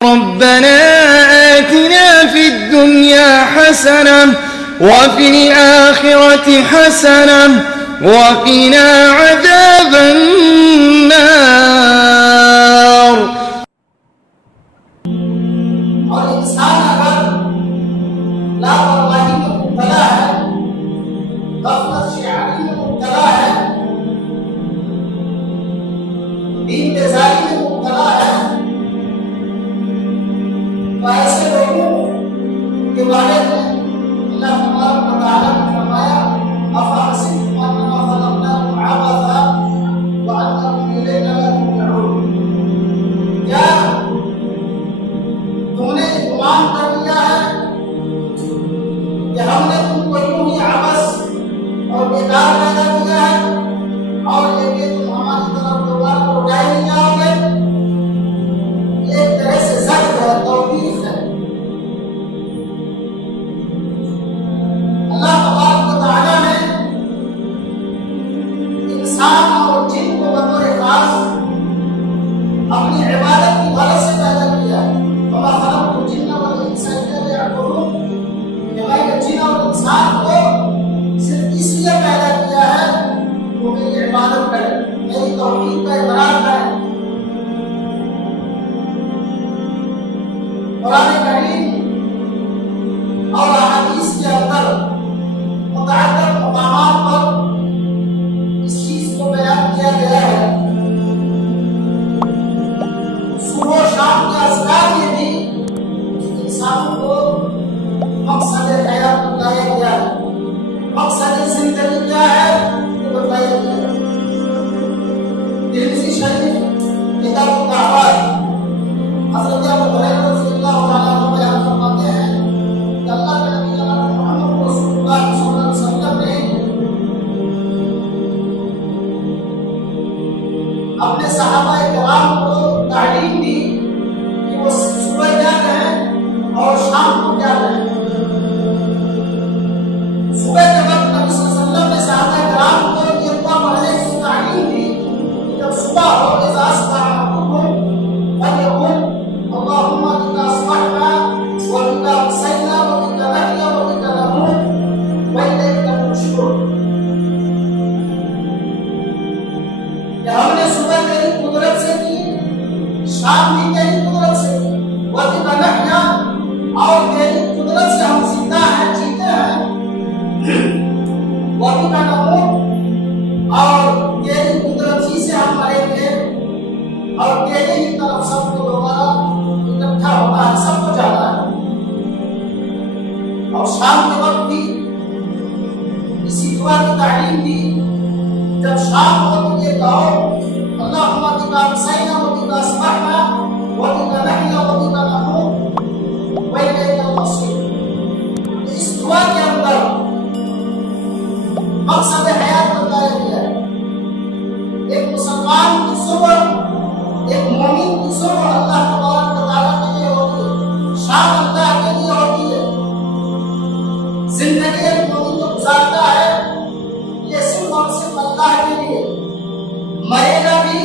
ربنا آتنا في الدنيا حسنة وفي الآخرة حسنة وقنا عذاب النار. اور انسان اگر لاپرواہی میں مبتلا ہے، غفلت شعاری میں مبتلا ہے، دین بیزاری میں مبتلا ہے، تو ایسے لوگوں کے بارے میں اللہ تبارک و تعالیٰ نے فرمایا افحسبتم انما خلقناکم عبثا وانکم الینا لا ترجعون. کیا تم نے گمان کر لیا ہے کہ ہم نے تم کو یوں ہی عبث اور بیکار پیدا کیا ہے اور یہ کہ تم ہماری طرف دوبارہ لوٹائے نہیں جاؤ گے؟ یہ ایک طرح سے زجر ہے، توبیخ ہے. اللہ تبارک و تعالیٰ نے انسان اور جن کو بطور خاص اپنی عبادت کی غرض سے پیدا کیا ہے. وما خلقت الجن والانس الا ليعبدون. کہ میں نے جن اور انسان کو صرف اس لیے پیدا کیا ہے وہ میری عبادت کرے، میری توحید کا اقرار کرے. قرآن کریم اور احادیث کے اندر متعدد مقامات پر اس چیز کو بیان کیا گیا ہے. صبح و شام کے اذکار میں بھی انسانوں کو مقصد حیات بتایا گیا ہے. مقصد زندگی کیا ہے وہ بتایا گیا ہے. ترمذی شریف کتاب دعوت حضرت ابو ہریرہ رضی اللہ تعالیٰ عنہ بیان فرماتے ہیں کہ اللہ کے نبی جناب محمد رسول اللہ صلی اللہ علیہ وسلم نے اپنے صحابہ کرام کو تعلیم دی کہ وہ صبح کیا کہیں اور شام کو کیا کہیں. صبح کے وقت نبی صلی اللہ علیہ وسلم نے صحابہ کرام کو یہ دعا پڑھنے کی تعلیم دی کہ جب صبح ہو اذا اصبح احدکم فلیقل اللهم بك اصبحنا وبك امسينا وبك نحيا وبك نموت واليك النشور. کہ ہم نے صبح تیری قدرت سے کی، شام بھی تیری قدرت سے کی، وبك نحيا اور تیری قدرت سے ہم زندہ ہیں، جیتے ہیں، وبك نموت اور تیری قدرت ہی سے ہم مریں گے اور تیری ہی طرف سب کو دوبارہ اکٹھا ہوتا ہے، سب کو جانا ہے. اور شام کے وقت بھی اسی دعا کی تعلیم دی. جب شام ہو تو یہ کہو اللہم بک امسینا وبک اصبحنا وبک نحیا وبک نموت والیک المصیر. اس دعا کے اندر مقصد حیات بتایا گیا ہے. ایک مسلمان کی صبح، ایک مومن کی صبح اللہ تبارک و تعالیٰ کے لیے ہوتی ہے، شام اللہ کے لیے ہوتی ہے. زندگی ایک مومن جو گزارتا ہے یہ صرف اور صرف اللہ کے لیے، مرے گا بھی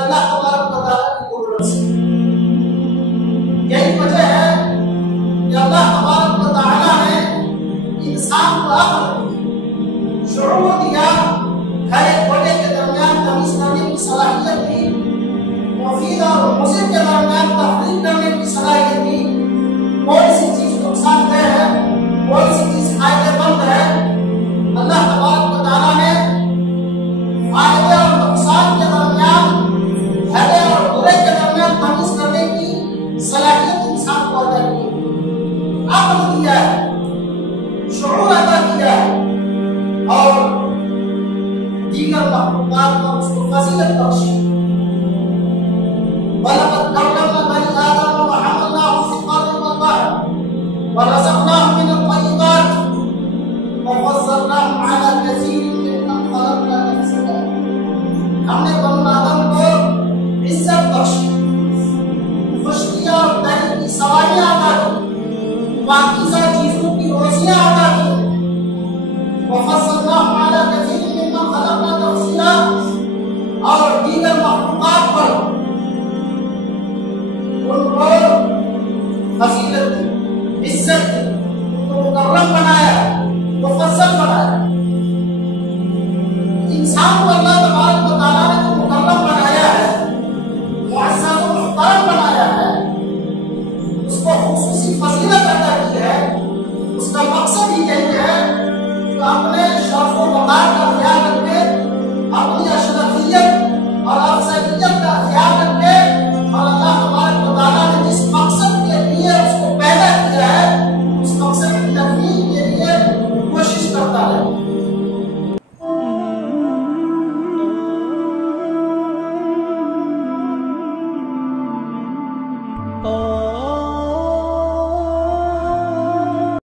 اللہ تبارک و تعالیٰ کی قدرت سے. یہی وجہ ہے کہ اللہ تبارک و تعالیٰ نے انسان کو عقل، شعور دیا، کھڑے کھوٹے کے درمیان تمیز کرنے کی صلاحیت دی، مفید اور مضر کے درمیان تفریق کرنے کی صلاحیت دی. کوئی سی چیز نقصان دہ ہے، کوئی سی چیز فائدہ مند ہے. اللہ تبارک و تعالیٰ نے فائدے اور نقصان کے درمیان، بھلے اور برے کے درمیان تمیز کرنے کی صلاحیت انسان کو عطا کی، عقل دیا ہے، شعور عطا کیا ہے اور دیگر مخلوقات کو اس کو فضیلت بخشی. وَلَقَدْ كَرَّمْنَا بَنِي آدَمَ وَحَمَلْنَاهُمْ فِي الْبَرِّ وَالْبَحْرِ وَرَزَقْنَاهُم مِّنَ الطَّيِّبَاتِ وَفَضَّلْنَاهُمْ عَلَىٰ كَثِيرٍ مِّمَّنْ خَلَقْنَا تَفْضِيلًا. ہم نے بنو آدم کو عزت بخشی، خوشیاں اور تحریر کی سواریاں عطا کی، پاکیزہ چیزوں کی روزیاں عطا کی. وَفَضَّلْنَاهُمْ عَلَىٰ كَثِيرٍ مِّمَّنْ خَلَقْنَا تَفْضِيلًا اور دیگر مخلوقات پر ان کو فضیلت دی، عزت دی، تو مکرم